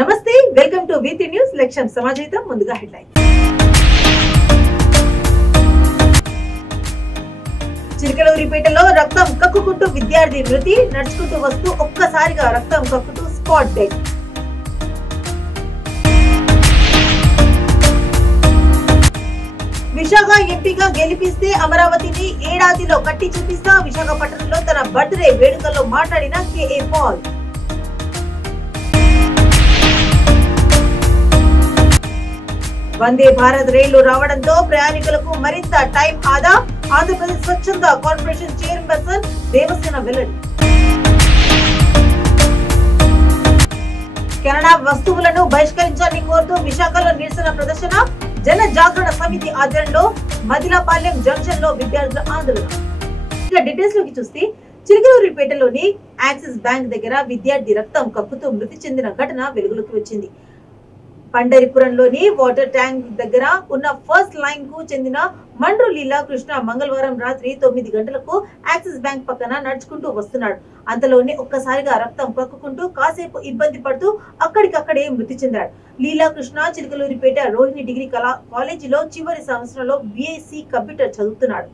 నమస్తే, welcome to Vithi news. లక్ష్యం సమాజం. ముందుగా హెడ్లైన్స్. చిలకలూరిపేటలో రక్తం కక్కుకుంటూ విద్యార్థి మృతి. నడుచుకుంటూ వస్తూ ఒక్కసారిగా రక్తం కక్కుతూ స్పాట్ డెడ్. విశాఖ ఎంపీగా గెలిపిస్తే అమరావతిని ఏడాదిలో కట్టి చూపిస్తా. విశాఖపట్నంలో తన బర్త్డే వేడుకల్లో మాట్లాడిన కేఏ పాల్. వందే భారత్ రైళ్లు రావడంతో ప్రయాణికులకు మరింత టైం ఆదా. ఆంధ్రప్రదేశ్ స్వచ్ఛంద కార్పొరేషన్ చైర్పర్సన్ దేవసేన వెల్లడి. కెనడా వస్తువులను బహిష్కరించాలని కోరుతూ విశాఖలో నిరసన ప్రదర్శన. జన జాగరణ సమితి ఆధ్వర్యంలో మదిలాపాలెం జంక్షన్ లో విద్యార్థుల ఆందోళన. ఇక డీటెయిల్స్ లోకి చూస్తే చిలకలూరిపేటలోని యాక్సిస్ బ్యాంక్ దగ్గర విద్యార్థి రక్తం కక్కుతూ మృతి చెందిన ఘటన వెలుగులోకి వచ్చింది. పండరిపురంలోని వాటర్ ట్యాంక్ దగ్గర ఉన్న ఫస్ట్ లైన్ కు చెందిన మండ్రు లీలా కృష్ణ మంగళవారం రాత్రి 9 గంటలకు యాక్సిస్ బ్యాంక్ పక్కన నడుచుకుంటూ వస్తున్నాడు. అంతలోనే ఒక్కసారిగా రక్తం కక్కుకుంటూ కాసేపు ఇబ్బంది పడుతూ అక్కడికక్కడే మృతి చెందాడు. లీలా కృష్ణ చిలకలూరిపేట రోహిణి డిగ్రీ కాలేజీలో చివరి సంవత్సరంలో BSc కంప్యూటర్ చదువుతున్నాడు.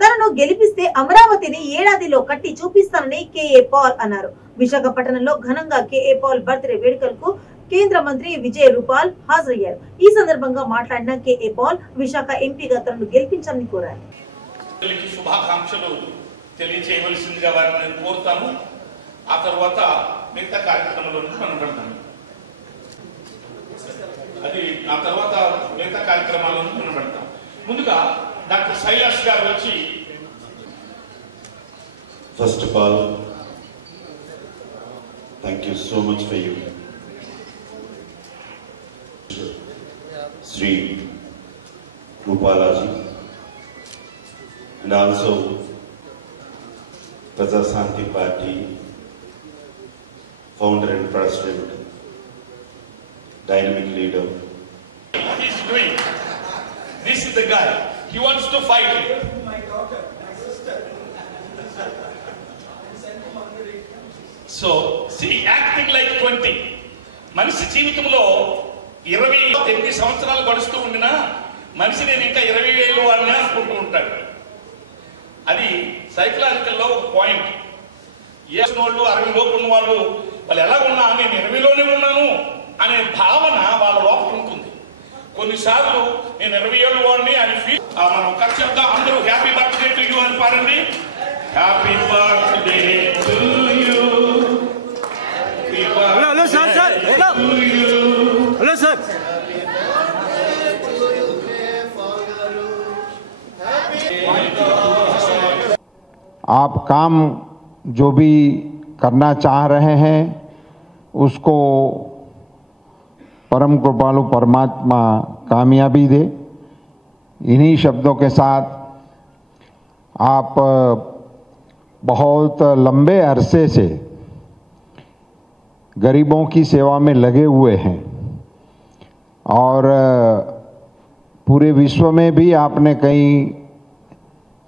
తనను గెలిపిస్తే అమరావతిని ఏడాదిలో కట్టి చూపిస్తానని కేఏ పాల్ అన్నారు. విశాఖపట్నంలో ఘనంగా కేఏ పాల్ బర్త్డే వేడుకలకు కేంద్ర మంత్రి విజయ్ రూపాల్ హాజరయ్యారు. ఈ సందర్భంగా మాట్లాడిన కేఏ పాల్ విశాఖ ఎంపీగా తనను గెలిపించాలని కోరారు. శుభాకాంక్షలు తెలియజేయవలసిందిగా వారిని నేను కోరుతాను. ఆ తర్వాత మిగతా కార్యక్రమంలో మనం పెడతాము. ముందుగా డాక్టర్ శైలాష్ గారు వచ్చి first of all thank you so much for you Shri Rupalaji and also Prajashanti party founder and president, dynamic leader. What he is doing? This is the guy. He wants to fight. My daughter, my sister. So, see, acting like 20. మనిషి జీవితంలో 28 సంవత్సరాలు గడుస్తూ ఉండినా మనిషి నేను ఇంకా 20 ఏళ్ళు వాడిని అనుకుంటూ ఉంటాడు. అది సైకలాజికల్లో ఒక పాయింట్. ఏసిన వాళ్ళు 60 లోపు ఉన్న వాళ్ళు ఎలా ఉన్నా నేను 20లోనే ఉన్నాను అనే భావన వాళ్ళ లోపల ఉంటుంది. కొన్నిసార్లు నేను 20 ఏళ్ళు వాడిని అని ఫీల్. మనం ఒక చెప్తా, అందరూ హ్యాపీ బర్త్డే టు యూ అని పాడండి. Happy birthday to you. Hello sir, sir hello sir. आप काम जो भी करना चाह रहे हैं उसको परम कृपालु परमात्मा कामयाबी दे। इन्हीं शब्दों के साथ आप बहुत लंबे अरसे से गरीबों की सेवा में लगे हुए हैं और पूरे विश्व में भी आपने कई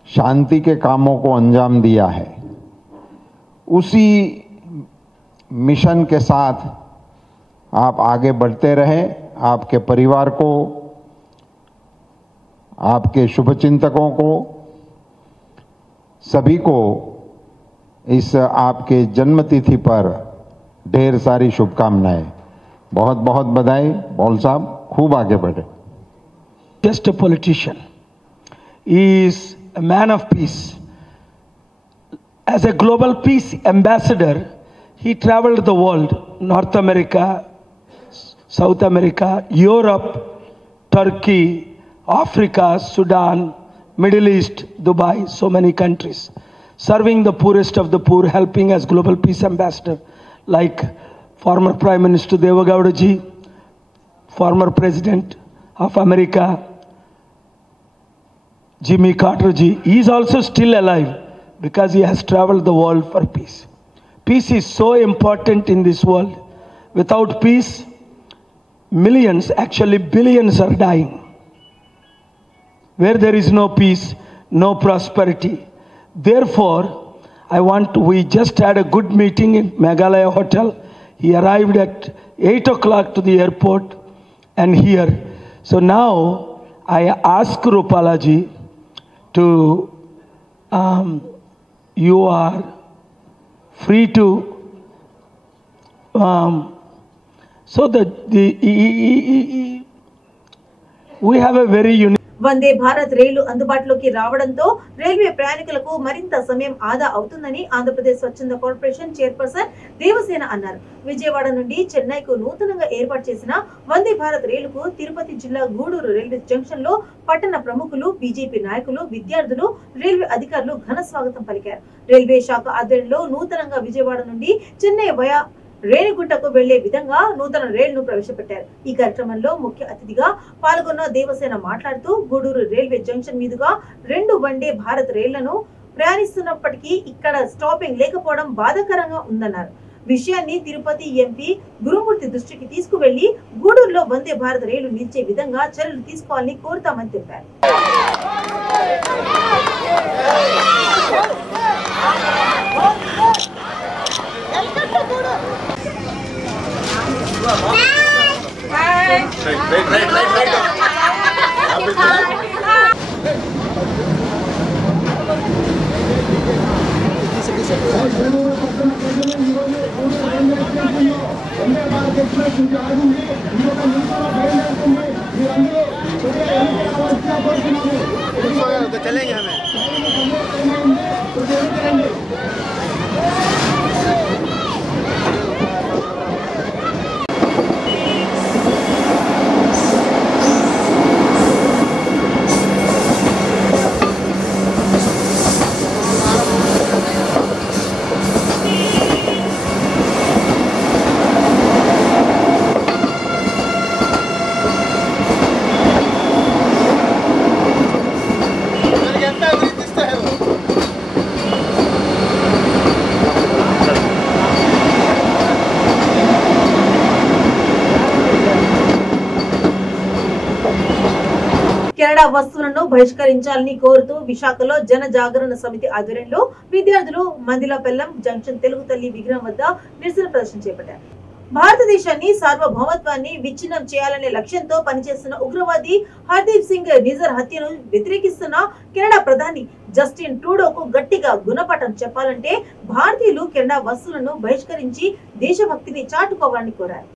शांति के कामों को अंजाम दिया है। उसी मिशन के साथ आप आगे बढ़ते रहे। आपके परिवार को, आपके शुभचिंतकों को, सभी को इस आपके जन्मतिथि पर ढेर सारी शुभकामनाएं। बहुत बहुत बधाई। बॉल साहब खूब आगे बढ़े। Just a politician. He is a man of peace. As a global peace ambassador, he traveled the world, North America, South America, Europe, Turkey, Africa, Sudan, Middle East, Dubai, so many countries, serving the poorest of the poor, helping as global peace ambassador, like former Prime Minister Deva Gowda ji, former President of America, Jimmy Carter ji. He is also still alive because he has traveled the world for peace. Peace is so important in this world. Without peace, millions, actually billions are dying. Where there is no peace, no prosperity. Therefore, we just had a good meeting in Meghalaya Hotel. He arrived at 8 o'clock to the airport and here. So now I ask Rupala ji to, you are free to, so that we have a very unique. Vande Bharat రైలు అందుబాటులోకి రావడంతో railway ప్రయాణికులకు మరింత సమయం ఆదా అవుతుందని ఆంధ్రప్రదేశ్ స్వచ్ఛంద corporation chairperson Devasena అన్నారు. విజయవాడ నుండి చెన్నైకు నూతనంగా ఏర్పాటు చేసిన వందే భారత్ రైలుకు తిరుపతి జిల్లా గూడూరు రైల్వే జంక్షన్ లో పట్టణ ప్రముఖులు, బీజేపీ నాయకులు, విద్యార్థులు, రైల్వే అధికారులు ఘన స్వాగతం పలికారు. రైల్వే శాఖ ఆధ్వర్యంలో నూతనంగా విజయవాడ నుండి చెన్నై వయా రేణిగుంటకు వెళ్లే విధంగా నూతన రైలును ప్రవేశపెట్టారు. ఈ కార్యక్రమంలో ముఖ్య అతిథిగా పాల్గొన్న దేవసేన మాట్లాడుతూ గూడూరు రైల్వే జంక్షన్ మీదుగా 2 వందే భారత్ రైళ్లను ప్రయాణిస్తున్నప్పటికీ ఇక్కడ స్టాపింగ్ లేకపోవడం బాధాకరంగా ఉందన్నారు. విషయాన్ని తిరుపతి ఎంపీ గురుమూర్తి దృష్టికి తీసుకువెళ్లి గూడూరులో వందే భారత్ రైలు నిలిచే విధంగా చర్యలు తీసుకోవాలని కోరుతామని తెలిపారు. चलेंगे हमें కెనడా వస్తువులను బహిష్కరించాలని కోరుతూ విశాఖలో జన జాగరణ సమితి ఆధ్వర్యంలో విద్యార్థులు మందిలాపెల్లం జంక్షన్ తెలుగు తల్లి విగ్రహం వద్ద నిరసన ప్రదర్శన చేపట్టారు. భారతదేశాన్ని సార్వభౌమత్వాన్ని విచ్ఛిన్నం చేయాలనే లక్ష్యంతో పనిచేస్తున్న ఉగ్రవాది హర్దీప్ సింగ్ నిజర్ హత్యను వ్యతిరేకిస్తున్న కెనడా ప్రధాని జస్టిన్ ట్రూడోకు గట్టిగా గుణపాఠం చెప్పాలంటే భారతీయులు కెనడా వస్తువులను బహిష్కరించి దేశభక్తిని చాటుకోవాలని కోరారు.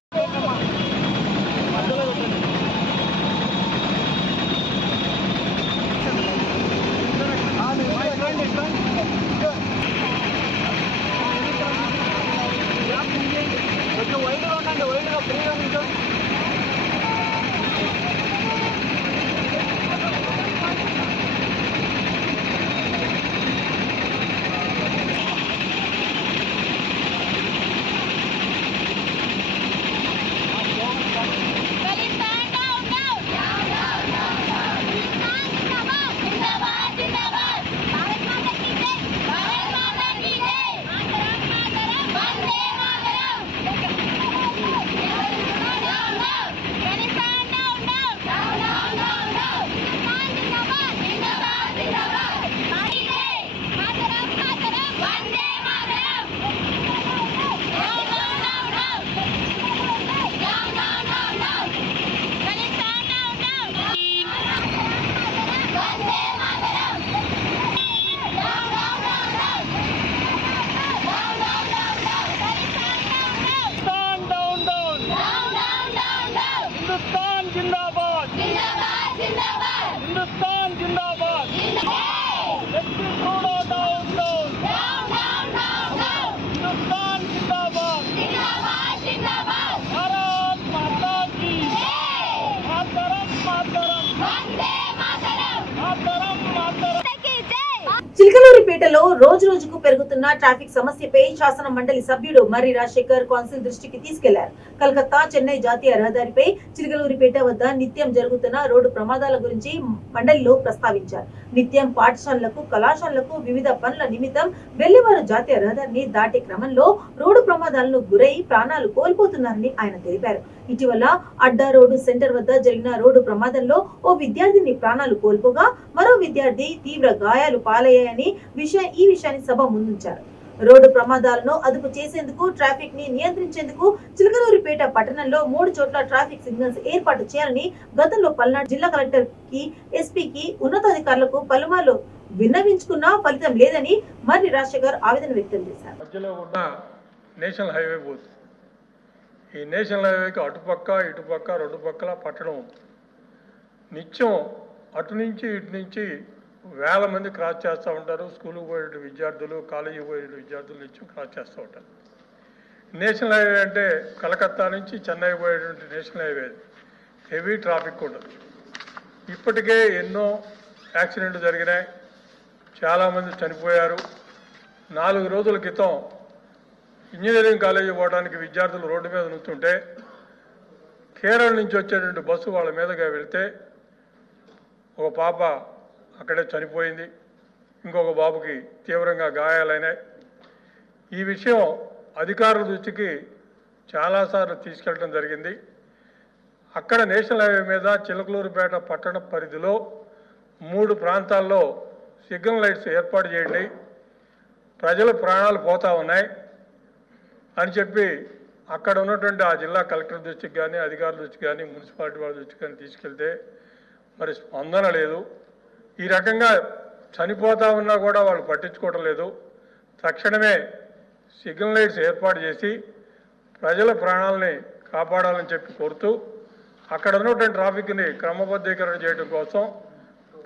చిలకలూరిపేటలో రోజు రోజుకు పెరుగుతున్న ట్రాఫిక్ సమస్యపై శాసన మండలి సభ్యుడు మర్రి రాజశేఖర్ కౌన్సిల్ దృష్టికి తీసుకెళ్లారు. కలకత్తా చెన్నై జాతీయ రహదారిపై చిలకలూరిపేట వద్ద నిత్యం జరుగుతున్న రోడ్డు ప్రమాదాల గురించి మండలిలో ప్రస్తావించారు. నిత్యం పాఠశాలలకు, కళాశాలలకు వివిధ పనుల నిమిత్తం వెళ్లేవారు జాతీయ రహదారిని దాటే క్రమంలో రోడ్డు ప్రమాదాలను గురై ప్రాణాలు కోల్పోతున్నారని ఆయన తెలిపారు. ఇటీవల అడ్డా రోడ్డు సెంటర్ వద్ద జరిగిన రోడ్డు ప్రమాదంలో ఓ విద్యార్థిని ప్రాణాలు కోల్పోగా మరో విద్యార్థి తీవ్ర గాయాలు పాలయ్యాయని ఈ విషయాన్ని సభ ముందుంచారు. రోడ్డు ప్రమాదాలను అదుపు చేసేందుకు, ట్రాఫిక్ ని నియంత్రించేందుకు చిలకలూరిపేట పట్టణంలో 3 చోట్ల ట్రాఫిక్ సిగ్నల్స్ ఏర్పాటు చేయాలని గతంలో పల్నాడు జిల్లా కలెక్టర్ కి, ఎస్పీకి, ఉన్నతాధికారులకు పలుమార్లు విన్నవించుకున్నా ఫలితం లేదని మర్రి రాజశేఖర్ ఆవేదన వ్యక్తం చేశారు. మధ్యలో ఉన్న నేషనల్ హైవే బూత్, ఈ నేషనల్ హైవేకి అటుపక్క ఇటుపక్క 2 పక్కల పట్టణం నిత్యం అటు నుంచి ఇటు నుంచి వేల మంది క్రాస్ చేస్తూ ఉంటారు. స్కూల్కి పోయే విద్యార్థులు, కాలేజీకి పోయే విద్యార్థులు నిత్యం క్రాస్ చేస్తూ ఉంటారు. నేషనల్ హైవే అంటే కలకత్తా నుంచి చెన్నై పోయేటువంటి నేషనల్ హైవే, హెవీ ట్రాఫిక్ ఉండదు. ఇప్పటికే ఎన్నో యాక్సిడెంట్లు జరిగినాయి, చాలామంది చనిపోయారు. 4 రోజుల క్రితం ఇంజనీరింగ్ కాలేజీ పోవడానికి విద్యార్థులు రోడ్డు మీద నుంచుంటే కేరళ నుంచి వచ్చేటువంటి బస్సు వాళ్ళ మీదుగా వెళితే ఒక పాప అక్కడే చనిపోయింది, ఇంకొక బాబుకి తీవ్రంగా గాయాలైనాయి. ఈ విషయం అధికారుల దృష్టికి చాలాసార్లు తీసుకెళ్ళడం జరిగింది. అక్కడ నేషనల్ హైవే మీద చిలకలూరిపేట పట్టణ పరిధిలో 3 ప్రాంతాల్లో సిగ్నల్ లైట్స్ ఏర్పాటు చేయండి, ప్రజల ప్రాణాలు పోతా ఉన్నాయి అని చెప్పి అక్కడ ఉన్నటువంటి ఆ జిల్లా కలెక్టర్ దృష్టికి కానీ, అధికారుల దృష్టికి కానీ, మున్సిపాలిటీ వాళ్ళ దృష్టికి కానీ తీసుకెళ్తే మరి స్పందన లేదు. ఈ రకంగా చనిపోతా ఉన్నా కూడా వాళ్ళు పట్టించుకోవడం లేదు. తక్షణమే సిగ్నల్ లైట్స్ ఏర్పాటు చేసి ప్రజల ప్రాణాలని కాపాడాలని చెప్పి కోరుతూ అక్కడ ఉన్నటువంటి ట్రాఫిక్ని క్రమబద్ధీకరణ చేయడం కోసం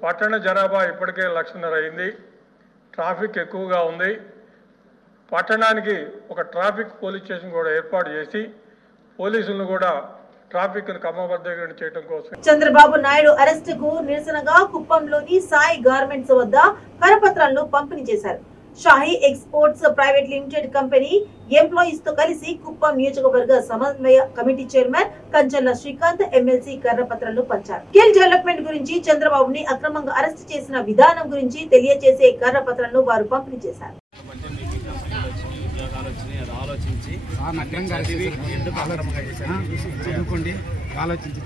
పట్టణ జనాభా ఇప్పటికే 1,50,000 అయింది, ట్రాఫిక్ ఎక్కువగా ఉంది. పట్టణానికి ఒక ట్రాఫిక్ పోలీస్ స్టేషన్ కూడా ఏర్పాటు చేసి పోలీసులను కూడా ట్రాఫిక్ క్రమబద్ధీకరణ చేయడం కోసం. చంద్రబాబు నాయుడు అరెస్టుకు నిరసనగా కుప్పంలోని సాయి గార్మెంట్స్ వద్ద కరపత్రాలను పంపిణీ చేశారు. Shahi exports private limited company employees తో కలిసి కుప్పం నియోజకవర్గ సమన్వయ committee chairman Kancharla Srikanth MLC కరపత్రాలను పంచారు. స్కిల్ డెవలప్మెంట్ గురించి, చంద్రబాబుని అక్రమంగా అరెస్టు చేసిన విధానం గురించి తెలియజేసే కరపత్రాలను వారు పంపిణీ చేశారు. ఆలోచించి ఎందుకు అక్రమంగా చేశారు చదువుకోండి, ఆలోచించి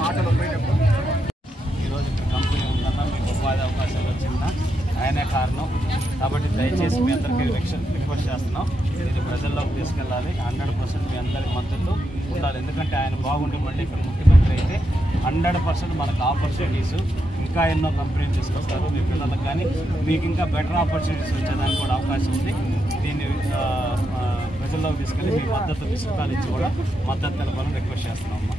మాటలు పోయేటప్పుడు ఈరోజు కంపెనీ ఉందన్నా మీకు ఉపాధి అవకాశాలు వచ్చిందా ఆయనే కారణం. కాబట్టి దయచేసి మీ అందరికీ రిక్వెస్ట్ చేస్తున్నాం, ఇది ప్రజల్లోకి తీసుకెళ్ళాలి. 100% మీ అందరి మద్దతు ఉండాలి. ఎందుకంటే ఆయన బాగుండి మళ్ళీ ఇక్కడ ముఖ్యమంత్రి అయితే 100% మనకు ఆపర్చునిటీస్ ఇంకా ఎన్నో కంపెనీలు తీసుకొస్తారు. మీ పిల్లలకు కానీ మీకు ఇంకా బెటర్ ఆపర్చునిటీస్ వచ్చేదానికి కూడా అవకాశం ఉంది. దీన్ని ప్రజల్లోకి తీసుకెళ్ళి మీ మద్దతు పుస్తకాలు ఇచ్చి కూడా మద్దతు తెలపాలని రిక్వెస్ట్ చేస్తున్నాం అమ్మా.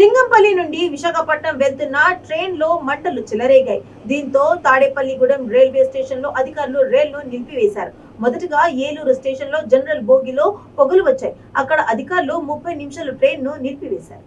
లింగంపల్లి నుండి విశాఖపట్నం వెళ్తున్న ట్రైన్ లో మంటలు చెలరేగాయి. దీంతో తాడేపల్లిగూడెం రైల్వే స్టేషన్ లో అధికారులు రైలును నిలిపివేశారు. మొదటగా ఏలూరు స్టేషన్ లో జనరల్ బోగిలో పొగలు వచ్చాయి. అక్కడ అధికారులు 30 నిమిషాలు ట్రైన్ ను నిలిపివేశారు.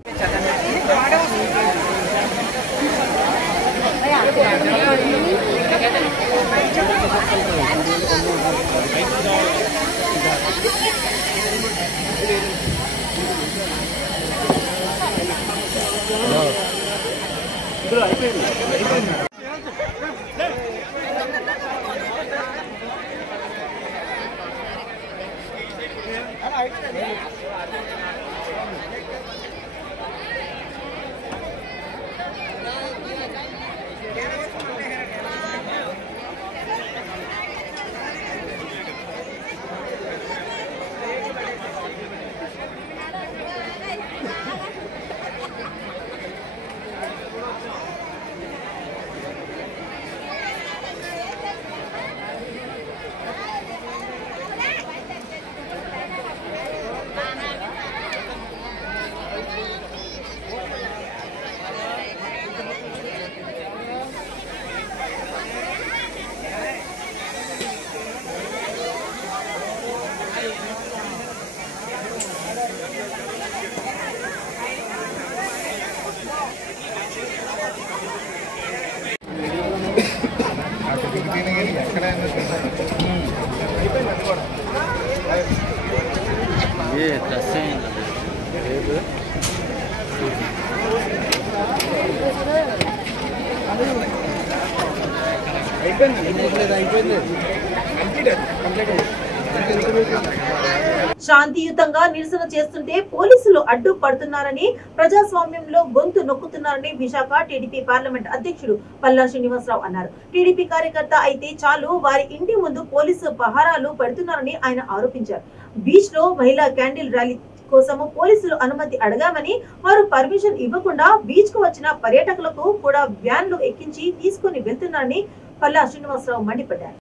శాంతియుతంగా నిరసన చేస్తుంటే పోలీసులు అడ్డుపడుతున్నారని, ప్రజాస్వామ్యంలో గొంతు నొక్కుతున్నారని విశాఖ టీడీపీ పార్లమెంట్ అధ్యక్షుడు పల్లా శ్రీనివాసరావు అన్నారు. టీడీపీ కార్యకర్త అయితే చాలు వారి ఇంటి ముందు పోలీసు పహారాలు పెడుతున్నారని ఆయన ఆరోపించారు. బీచ్ లో మహిళా క్యాండిల్ ర్యాలీ కోసము పోలీసులు అనుమతి అడగామని, వారు పర్మిషన్ ఇవ్వకుండా బీచ్ కు వచ్చిన పర్యాటకులకు కూడా వ్యాన్లు ఎక్కించి తీసుకుని వెళ్తున్నారని పల్లా శ్రీనివాసరావు మండిపడ్డారు.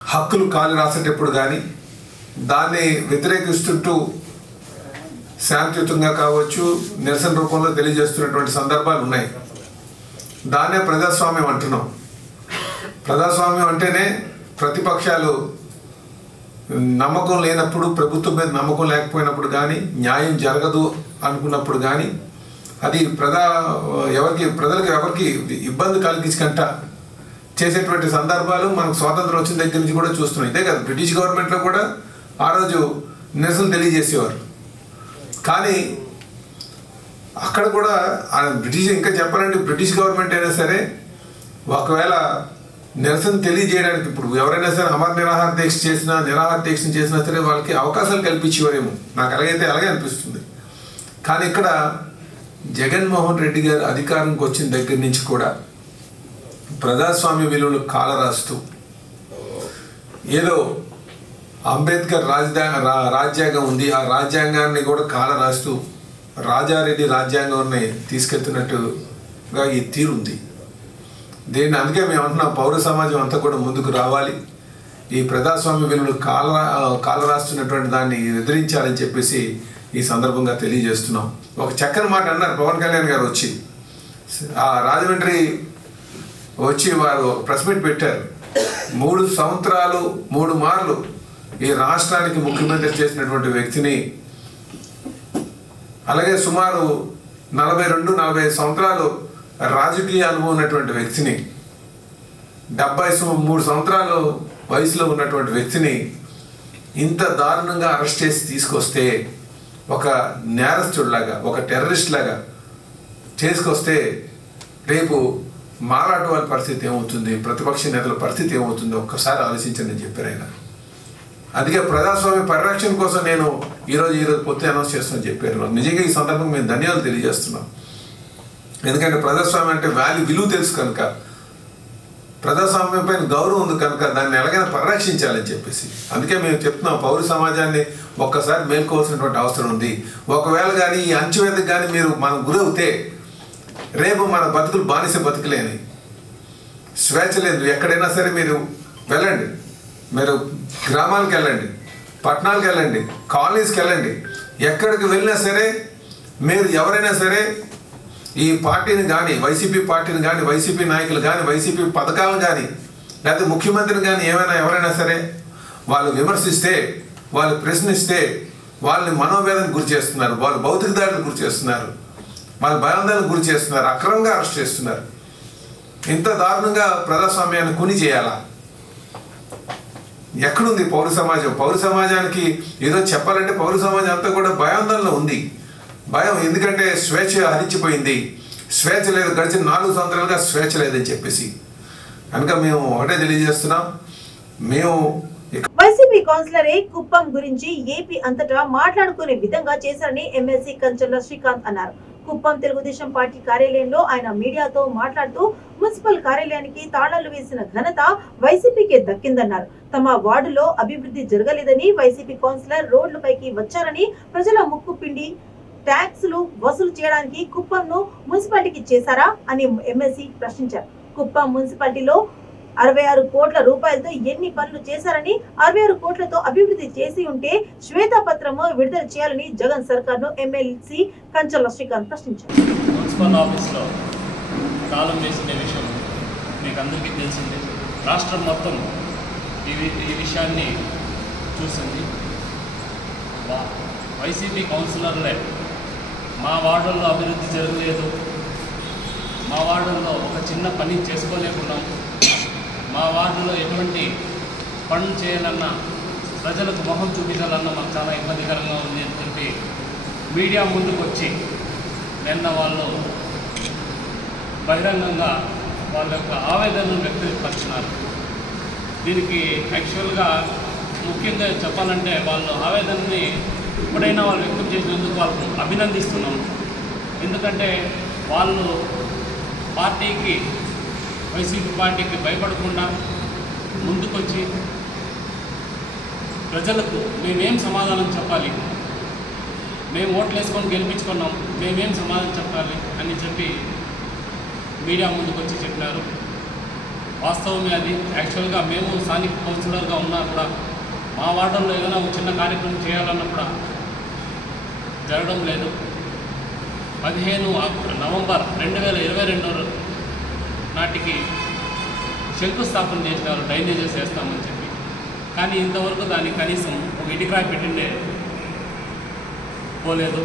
హక్కులు కాలు రాసేటప్పుడు కానీ దాన్ని వ్యతిరేకిస్తుంటూ శాంతియుతంగా కావచ్చు నిరసన రూపంలో తెలియజేస్తున్నటువంటి సందర్భాలు ఉన్నాయి. దాన్నే ప్రజాస్వామ్యం అంటున్నాం. ప్రజాస్వామ్యం అంటేనే ప్రతిపక్షాలు నమ్మకం లేనప్పుడు, ప్రభుత్వం మీద నమ్మకం లేకపోయినప్పుడు కానీ, న్యాయం జరగదు అనుకున్నప్పుడు కానీ, అది ప్రజలకు ఎవరికి ఇబ్బంది కలిగించకంట చేసేటువంటి సందర్భాలు మనకు స్వాతంత్రం వచ్చిన దగ్గర నుంచి కూడా చూస్తున్నాం. ఇదే కదా బ్రిటిష్ గవర్నమెంట్లో కూడా ఆ రోజు నిరసన తెలియజేసేవారు. కానీ అక్కడ కూడా బ్రిటిష్, ఇంకా చెప్పాలంటే బ్రిటిష్ గవర్నమెంట్ అయినా సరే ఒకవేళ నిరసన తెలియజేయడానికి ఇప్పుడు ఎవరైనా సరే అమర నిరాహార దీక్ష చేసినా, నిరాహార దీక్ష చేసినా సరే వాళ్ళకి అవకాశాలు కల్పించేవారేమో, నాకు అలాగే అనిపిస్తుంది. కానీ ఇక్కడ జగన్మోహన్ రెడ్డి గారు అధికారంకి వచ్చిన దగ్గర నుంచి కూడా ప్రజాస్వామ్య విలువలు కాలరాస్తూ ఏదో అంబేద్కర్ రాజ్యాంగం ఉంది, ఆ రాజ్యాంగాన్ని కూడా కాలరాస్తూ రాజారెడ్డి రాజ్యాంగాన్ని తీసుకెళ్తున్నట్టుగా ఈ తీరుంది. దీన్ని అందుకే మేము అంటున్నాం, పౌర సమాజం అంతా కూడా ముందుకు రావాలి, ఈ ప్రజాస్వామ్య విలువలు కాలరాస్తున్నటువంటి దాన్ని ఎదిరించాలని చెప్పేసి ఈ సందర్భంగా తెలియజేస్తున్నాం. ఒక చక్కని మాట అన్నారు పవన్ కళ్యాణ్ గారు వచ్చి, ఆ రాజమండ్రి వచ్చి వారు ప్రెస్ మీట్ పెట్టారు. 3 సంవత్సరాలు 3 మార్లు ఈ రాష్ట్రానికి ముఖ్యమంత్రి చేసినటువంటి వ్యక్తిని, అలాగే సుమారు 42-45 సంవత్సరాలు రాజకీయ అనుభవం ఉన్నటువంటి వ్యక్తిని, 73 సంవత్సరాలు వయసులో ఉన్నటువంటి వ్యక్తిని ఇంత దారుణంగా అరెస్ట్ చేసి తీసుకొస్తే, ఒక నేరస్తుడిలాగా, ఒక టెర్రరిస్ట్ లాగా చేసుకొస్తే రేపు మాలాటి వాళ్ళ పరిస్థితి ఏమవుతుంది, ప్రతిపక్ష నేతల పరిస్థితి ఏమవుతుందో ఒక్కసారి ఆలోచించండి అని చెప్పారు ఆయన. అందుకే ప్రజాస్వామ్య పరిరక్షణ కోసం నేను ఈరోజు పొత్తు అనౌన్స్ చేస్తానని చెప్పారు. నిజంగా ఈ సందర్భంగా మేము ధన్యవాదాలు తెలియజేస్తున్నాం. ఎందుకంటే ప్రజాస్వామ్యం అంటే విలువ తెలుసు కనుక, ప్రజాస్వామ్యం పైన గౌరవం ఉంది కనుక దాన్ని ఎలాగైనా పరిరక్షించాలని చెప్పేసి అందుకే మేము చెప్తున్నాం, పౌర సమాజాన్ని ఒక్కసారి మేల్కోవాల్సినటువంటి అవసరం ఉంది. ఒకవేళ కానీ ఈ అంచువేదకు కానీ మనం గురవుతే రేపు మన బతుకులు బానిస బతుకులేని, స్వేచ్ఛ లేదు. ఎక్కడైనా సరే మీరు వెళ్ళండి, మీరు గ్రామాలకు వెళ్ళండి, పట్టణాలకు వెళ్ళండి, కాలనీస్కి వెళ్ళండి, ఎక్కడికి వెళ్ళినా సరే మీరు ఎవరైనా సరే ఈ పార్టీని కానీ, వైసీపీ పార్టీని కానీ, వైసీపీ నాయకులు కానీ, వైసీపీ పథకాలను కానీ, లేకపోతే ముఖ్యమంత్రిని కానీ ఎవరైనా సరే వాళ్ళు విమర్శిస్తే, వాళ్ళు ప్రశ్నిస్తే వాళ్ళని మనోవేదనకు గురి చేస్తున్నారు, వాళ్ళు భౌతిక దాడులకు గురి చేస్తున్నారు, వాళ్ళ భయాందోళనకు గురి చేస్తున్నారు, అక్రమంగా అరెస్ట్ చేస్తున్నారు. ఇంత దారుణంగా ప్రజాస్వామ్యాన్ని కొని చేయాలా? ఎక్కడుంది పౌర సమాజం? పౌర సమాజానికి ఏదో చెప్పాలంటే పౌర సమాజం అంతా కూడా భయాందోళన ఉంది. భయం, ఎందుకంటే స్వేచ్ఛ హరించిపోయింది, స్వేచ్ఛ లేదు, గడిచిన 4 సంవత్సరాలుగా స్వేచ్ఛ లేదని చెప్పేసి కనుక మేము ఒకటే తెలియజేస్తున్నాం, మేము వైసీపీ కౌన్సిలర్ కుప్పం గురించి ఏపీ అంతటా మాట్లాడుకునే విధంగా చేశారని ఎమ్మెల్సీ కంచర్ల శ్రీకాంత్ అన్నారు. కుప్పం తెలుగుదేశం పార్టీ కార్యాలయంలో ఆయన మీడియాతో మాట్లాడుతూ మున్సిపల్ కార్యాలయానికి తాళాలు వేసిన ఘనత వైసీపీకే దక్కిందన్నారు. తమ వార్డులో అభివృద్ధి జరగలేదని వైసీపీ కౌన్సిలర్ రోడ్లపైకి వచ్చారని, ప్రజల ముక్కు పిండి ట్యాక్సులు వసూలు చేయడానికి కుప్పంను మున్సిపాలిటీకి చేశారా అని ఎమ్మెల్సీ ప్రశ్నించారు. కుప్పం మున్సిపాలిటీలో 66 కోట్ల రూపాయలతో ఎన్ని పనులు చేశారని, 66 కోట్లతో అభివృద్ధి చేసి ఉంటే శ్వేతపత్రము విడుదల చేయాలని జగన్ సర్కార్ను ఎమ్మెల్సీ కంచర్ల శ్రీకాంత్ ప్రశ్నించారు. మున్సిపల్ ఆఫీస్లో తాళం వేసిన విషయం మీకు అందరికీ తెలిసిందే. రాష్ట్రం మొత్తం ఈ విషయాన్ని చూసింది. వైసీపీ కౌన్సిలర్లే మా వార్డుల్లో అభివృద్ధి జరగలేదు, మా వార్డుల్లో ఒక చిన్న పని చేసుకోలేకున్నాం, మా వార్డులో ఎటువంటి పనులు చేయాలన్నా, ప్రజలకు మొహం చూపించాలన్నా మాకు చాలా ఇబ్బందికరంగా ఉంది అని చెప్పి మీడియా ముందుకు వచ్చి నిన్న వాళ్ళు బహిరంగంగా వాళ్ళ యొక్క ఆవేదనను వ్యక్తపరిచినారు. దీనికి యాక్చువల్గా ముఖ్యంగా చెప్పాలంటే వాళ్ళు ఆవేదనని ఎప్పుడైనా వాళ్ళు వ్యక్తం చేసినందుకు వాళ్ళకు అభినందిస్తున్నాం. ఎందుకంటే వాళ్ళు పార్టీకి, వైసీపీ పార్టీకి భయపడకుండా ముందుకొచ్చి ప్రజలకు మేమేం సమాధానం చెప్పాలి, మేము ఓట్లు వేసుకొని గెలిపించుకున్నాం, మేమేం సమాధానం చెప్పాలి అని చెప్పి మీడియా ముందుకు వచ్చి చెప్పినారు. వాస్తవమే అది. యాక్చువల్గా మేము స్థానిక కౌన్సిలర్గా ఉన్నా కూడా మా వార్డుల్లో ఏదైనా ఒక చిన్న కార్యక్రమం చేయాలన్నా కూడా జరగడం లేదు. 15 నవంబర్ 2022 నాటికి శంకుస్థాపన చేసినారు, డ్రైనేజెస్ వేస్తామని చెప్పి. కానీ ఇంతవరకు దానికి కనీసం ఒక ఇటుకరాయి పెట్టిండే పోలేదు.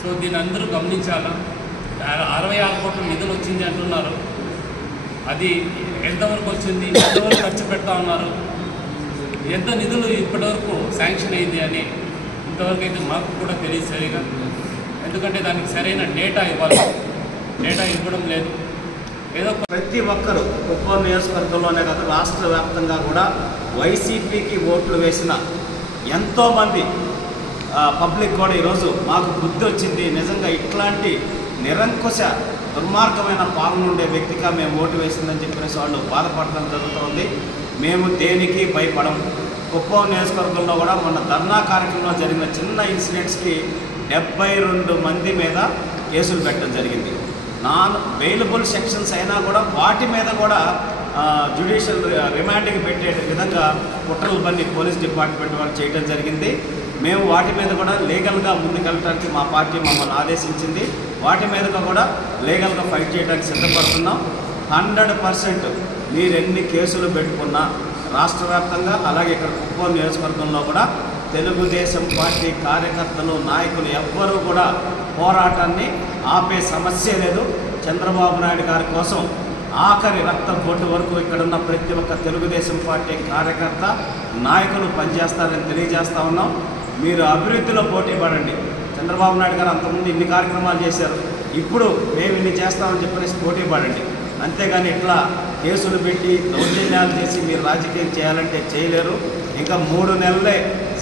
సో దీన్ని అందరూ గమనించాలా. 66 కోట్ల నిధులు వచ్చింది అంటున్నారు, అది ఎంతవరకు వచ్చింది, ఎంతవరకు ఖర్చు పెడతా ఉన్నారు, ఎంత నిధులు ఇప్పటివరకు శాంక్షన్ అయింది అని ఇంతవరకు అయితే మాకు కూడా తెలియదు సరిగా. ఎందుకంటే దానికి సరైన డేటా ఇవ్వాలి, డేటా ఇవ్వడం లేదు. ఏదో ప్రతి ఒక్కరు కుప్పం నియోజకవర్గంలోనే కాదు రాష్ట్ర వ్యాప్తంగా కూడా వైసీపీకి ఓట్లు వేసిన ఎంతోమంది పబ్లిక్ కూడా ఈరోజు మాకు బుద్ధి వచ్చింది, నిజంగా ఇట్లాంటి నిరంకుశ దుర్మార్గమైన పాలన ఉండే వ్యక్తిగా మేము ఓటు వేసిందని చెప్పేసి వాళ్ళు బాధపడడం జరుగుతుంది. మేము దేనికి భయపడం. కుప్పం నియోజకవర్గంలో కూడా మొన్న ధర్నా కార్యక్రమంలో జరిగిన చిన్న ఇన్సిడెంట్స్కి 72 మంది మీద కేసులు పెట్టడం జరిగింది. నాన్ బెయిలబుల్ సెక్షన్స్ అయినా కూడా వాటి మీద కూడా జ్యుడిషియల్ రిమాండ్కి పెట్టే విధంగా కుట్రలు బండి పోలీస్ డిపార్ట్మెంట్ వాళ్ళు చేయడం జరిగింది. మేము వాటి మీద కూడా లీగల్గా ముందుకెళ్ళడానికి మా పార్టీ మమ్మల్ని ఆదేశించింది. వాటి మీదగా కూడా లీగల్గా ఫైట్ చేయడానికి సిద్ధపడుతున్నాం. 100% మీరు ఎన్ని కేసులు పెట్టుకున్నా రాష్ట్ర వ్యాప్తంగా, అలాగే ఇక్కడ కుప్పం నియోజకవర్గంలో కూడా తెలుగుదేశం పార్టీ కార్యకర్తలు, నాయకులు ఎవ్వరూ కూడా పోరాటాన్ని ఆపే సమస్య లేదు. చంద్రబాబు నాయుడు గారి కోసం ఆఖరి రక్త బొట్టు వరకు ఇక్కడున్న ప్రతి ఒక్క తెలుగుదేశం పార్టీ కార్యకర్త, నాయకులు పనిచేస్తారని తెలియజేస్తా ఉన్నాం. మీరు అభివృద్ధిలో పోటీ పడండి. చంద్రబాబు నాయుడు గారు అంతకుముందు ఇన్ని కార్యక్రమాలు చేశారు, ఇప్పుడు మేము ఇన్ని చేస్తామని చెప్పేసి పోటీ పడండి. అంతేగాని ఇట్లా కేసులు పెట్టి దౌర్జన్యాలు చేసి మీరు రాజకీయం చేయాలంటే చేయలేరు. ఇంకా 3 నెలలే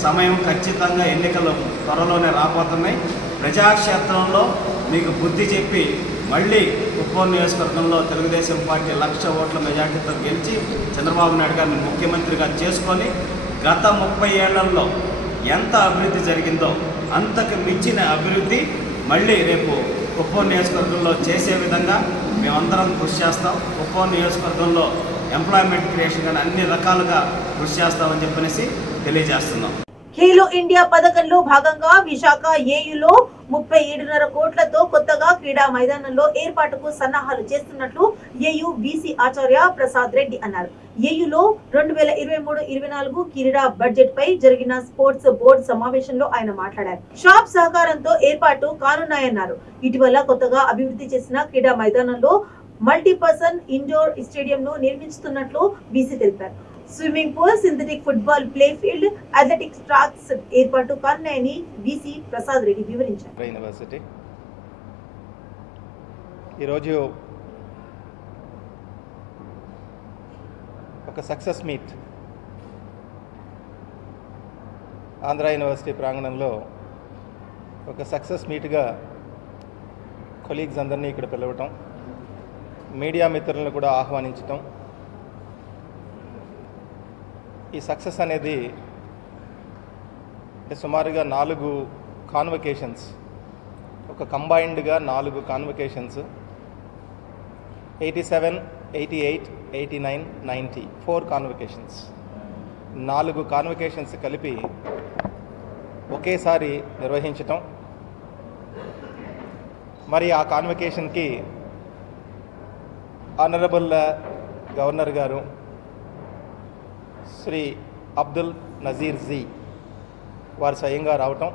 సమయం, ఖచ్చితంగా ఎన్నికలు త్వరలోనే రాబోతున్నాయి. ప్రజాక్షేత్రంలో మీకు బుద్ధి చెప్పి మళ్ళీ కుప్పం నియోజకవర్గంలో తెలుగుదేశం పార్టీ 1,00,000 ఓట్ల మెజార్టీతో గెలిచి చంద్రబాబు నాయుడు గారిని ముఖ్యమంత్రిగా చేసుకొని గత 30 ఏళ్లలో ఎంత అభివృద్ధి జరిగిందో అంతకు మించిన అభివృద్ధి మళ్ళీ రేపు కుప్పం నియోజకవర్గంలో చేసే విధంగా మేమందరం కృషి చేస్తాం. కుప్పం నియోజకవర్గంలో ఎంప్లాయ్మెంట్ క్రియేషన్ కానీ అన్ని రకాలుగా కృషి చేస్తామని చెప్పనేసి తెలియజేస్తున్నాం. ఖేలో ఇండియా పథకంలో భాగంగా విశాఖ ఏయులో 37.5 కోట్లతో కొత్తగా క్రీడా మైదానంలో ఏర్పాటుకు సన్నాహాలు చేస్తున్నట్లు ఏయు బీసీ ఆచార్య ప్రసాద్ రెడ్డి అన్నారు. ఏయులో 2023-24 క్రీడా బడ్జెట్ పై జరిగిన స్పోర్ట్స్ బోర్డు సమావేశంలో ఆయన మాట్లాడారు. షాప్ సహకారంతో ఏర్పాటు కానున్నాయన్నారు. ఇటీవల కొత్తగా అభివృద్ధి చేసిన క్రీడా మైదానంలో మల్టీపర్సన్ ఇండోర్ స్టేడియం ను నిర్మించుతున్నట్లు బీసీ తెలిపారు. Swimming pool, synthetic football play field, athletics tracks ఏర్పాటు కానున్నాయని బీసీ ప్రసాద్ రెడ్డి వివరించారు. యూనివర్సిటీ ఈరోజు ఒక సక్సెస్ మీట్ ఆంధ్ర యూనివర్సిటీ ప్రాంగణంలో ఒక సక్సెస్ మీట్గా కొలీగ్స్ అందరినీ ఇక్కడ పిలవటం, మీడియా మిత్రులను కూడా ఆహ్వానించటం. ఈ సక్సెస్ అనేది సుమారుగా 4 కాన్వకేషన్స్, ఒక కంబైన్డ్గా 4 కాన్వకేషన్స్, 87, 88, 89, 90 4 కాన్వకేషన్స్, 4 కాన్వకేషన్స్ కలిపి ఒకేసారి నిర్వహించటం. మరి ఆ కాన్వకేషన్కి ఆనరబుల్ గవర్నర్ గారు శ్రీ అబ్దుల్ నజీర్ జీ వారు స్వయంగా రావటం,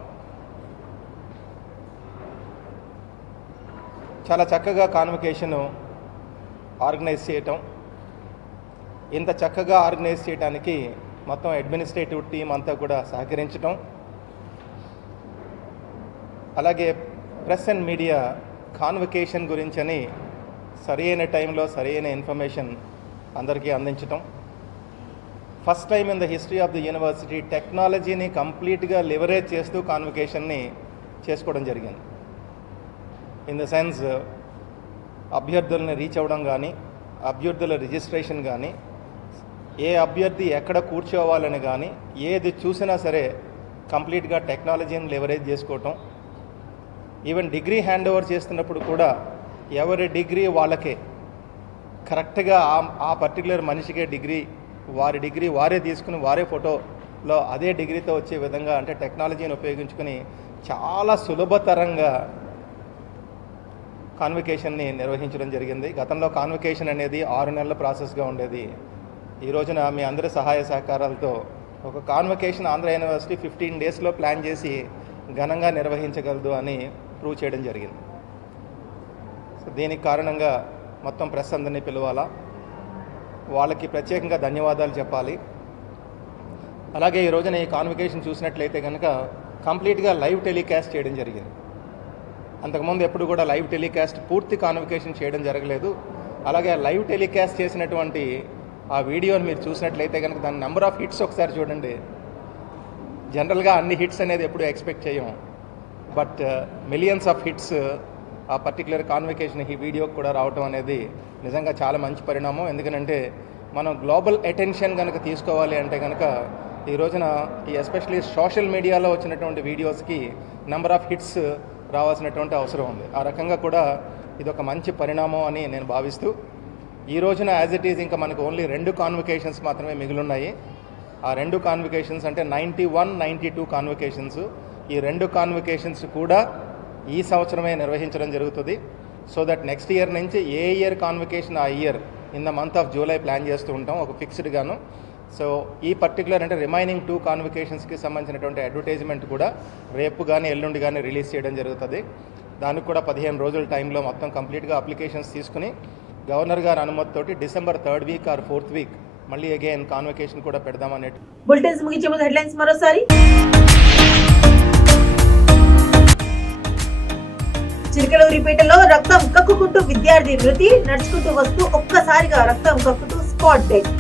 చాలా చక్కగా కాన్వకేషన్ ఆర్గనైజ్ చేయటం. ఇంత చక్కగా ఆర్గనైజ్ చేయడానికి మొత్తం అడ్మినిస్ట్రేటివ్ టీం అంతా కూడా సహకరించటం, అలాగే ప్రెస్ అండ్ మీడియా కాన్వకేషన్ గురించని సరైన టైంలో సరైన ఇన్ఫర్మేషన్ అందరికీ అందించటం. First time in the history of the university టెక్నాలజీని కంప్లీట్గా లివరేజ్ చేస్తూ కాన్వకేషన్ని చేసుకోవడం జరిగింది. ఇన్ ద సెన్స్ అభ్యర్థులను రీచ్ అవ్వడం కానీ, అభ్యర్థుల రిజిస్ట్రేషన్ కానీ, ఏ అభ్యర్థి ఎక్కడ కూర్చోవాలని కానీ ఏది చూసినా సరే కంప్లీట్గా టెక్నాలజీని లివరేజ్ చేసుకోవటం. ఈవెన్ డిగ్రీ హ్యాండ్ ఓవర్ చేస్తున్నప్పుడు కూడా ఎవరి డిగ్రీ వాళ్ళకే కరెక్ట్గా ఆ పర్టికులర్ మనిషికే వారి డిగ్రీ వారే తీసుకుని వారే ఫోటోలో అదే డిగ్రీతో వచ్చే విధంగా, అంటే టెక్నాలజీని ఉపయోగించుకుని చాలా సులభతరంగా కాన్వకేషన్ని నిర్వహించడం జరిగింది. గతంలో కాన్వకేషన్ అనేది 6 నెలల ప్రాసెస్గా ఉండేది. ఈ రోజున మీ అందరి సహాయ సహకారాలతో ఒక కాన్వకేషన్ ఆంధ్ర యూనివర్సిటీ 15 డేస్లో ప్లాన్ చేసి ఘనంగా నిర్వహించగలదు అని ప్రూవ్ చేయడం జరిగింది. సో దీనికి కారణంగా మొత్తం ప్రెస్ అందరినీ పిలవాలా, వాళ్ళకి ప్రత్యేకంగా ధన్యవాదాలు చెప్పాలి. అలాగే ఈ రోజున ఈ కాన్వకేషన్ చూసినట్లయితే కనుక కంప్లీట్గా లైవ్ టెలికాస్ట్ చేయడం జరిగింది. అంతకుముందు ఎప్పుడు కూడా లైవ్ టెలికాస్ట్ పూర్తి కాన్వకేషన్ చేయడం జరగలేదు. అలాగే లైవ్ టెలికాస్ట్ చేసినటువంటి ఆ వీడియోని మీరు చూసినట్లయితే కనుక దాని నెంబర్ ఆఫ్ హిట్స్ ఒకసారి చూడండి. జనరల్గా అన్ని హిట్స్ అనేది ఎప్పుడు ఎక్స్పెక్ట్ చేయం, బట్ మిలియన్స్ ఆఫ్ హిట్స్ ఆ పర్టికులర్ కాన్వకేషన్ ఈ వీడియోకి కూడా రావటం అనేది నిజంగా చాలా మంచి పరిణామం. ఎందుకంటే మనం గ్లోబల్ అటెన్షన్ కనుక తీసుకోవాలి అంటే కనుక ఈ రోజున ఈ ఎస్పెషలీ సోషల్ మీడియాలో వచ్చినటువంటి వీడియోస్కి నెంబర్ ఆఫ్ హిట్స్ రావాల్సినటువంటి అవసరం ఉంది. ఆ రకంగా కూడా ఇది ఒక మంచి పరిణామం అని నేను భావిస్తూ, ఈ రోజున యాజ్ ఇట్ ఈజ్ ఇంకా మనకు ఓన్లీ 2 కాన్వకేషన్స్ మాత్రమే మిగిలిన్నాయి. ఆ 2 కాన్వకేషన్స్ అంటే 91, 92 కాన్వకేషన్స్. ఈ 2 కాన్వకేషన్స్ కూడా ఈ సంవత్సరమే నిర్వహించడం జరుగుతుంది. సో దట్ నెక్స్ట్ ఇయర్ నుంచి ఏ ఇయర్ కాన్వకేషన్ ఆ year in the month of July plan చేస్తూ ఉంటాం ఒక ఫిక్స్డ్గాను. సో ఈ పర్టికులర్ అంటే రిమైనింగ్ 2 కాన్వకేషన్స్కి సంబంధించినటువంటి అడ్వర్టైజ్మెంట్ కూడా రేపు కానీ ఎల్లుండి కానీ రిలీజ్ చేయడం జరుగుతుంది. దానికి కూడా 15 రోజుల టైంలో మొత్తం కంప్లీట్గా అప్లికేషన్స్ తీసుకుని గవర్నర్ గారి అనుమతితోటి December 3rd week or 4th week మళ్ళీ అగైన్ కాన్వకేషన్ కూడా పెడదామనేది. బులెటిన్స్ ముగించే ముందు హెడ్లైన్స్ మరోసారి. చిలకలూరిపేటలో రక్తం కక్కుకుంటూ విద్యార్థి మృతి, నడుచుకుంటూ వస్తూ ఒక్కసారిగా రక్తం కక్కుతూ స్పాట్ డెడ్.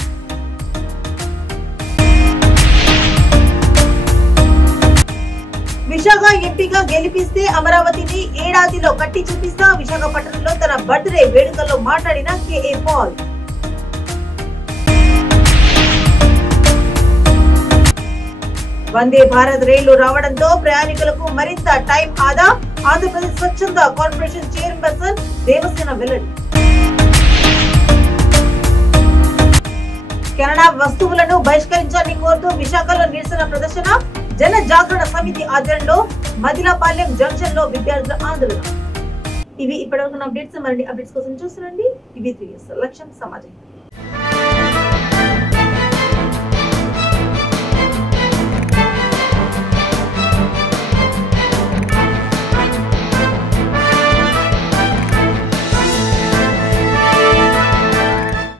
విశాఖ ఎంపీగా గెలిపిస్తే అమరావతిని ఏడాదిలో కట్టి చూపిస్తా, విశాఖపట్నంలో తన బర్త్డే వేడుకల్లో మాట్లాడిన కేఏ పాల్. వందే భారత్ రైళ్లు రావడంతో ప్రయాణికులకు మరింత టైం ఆదా, ఆంధ్రప్రదేశ్ స్వచ్ఛంద కార్పొరేషన్ చైర్పర్సన్ దేవసేన వెల్లడి. కెనడా వస్తువులను బహిష్కరించాలని కోరుతూ విశాఖలో నిరసన ప్రదర్శన, జన జాగరణ సమితి ఆధ్వర్యంలో మదిలాపాలెం జంక్షన్ లో విద్యార్థుల ఆందోళన. ఇవి ఇప్పటివరకు అప్డేట్స్. మరిన్ని అప్డేట్స్ కోసం చూస్తుండండి. ఇవి 3S లక్ష్యం సమాజం.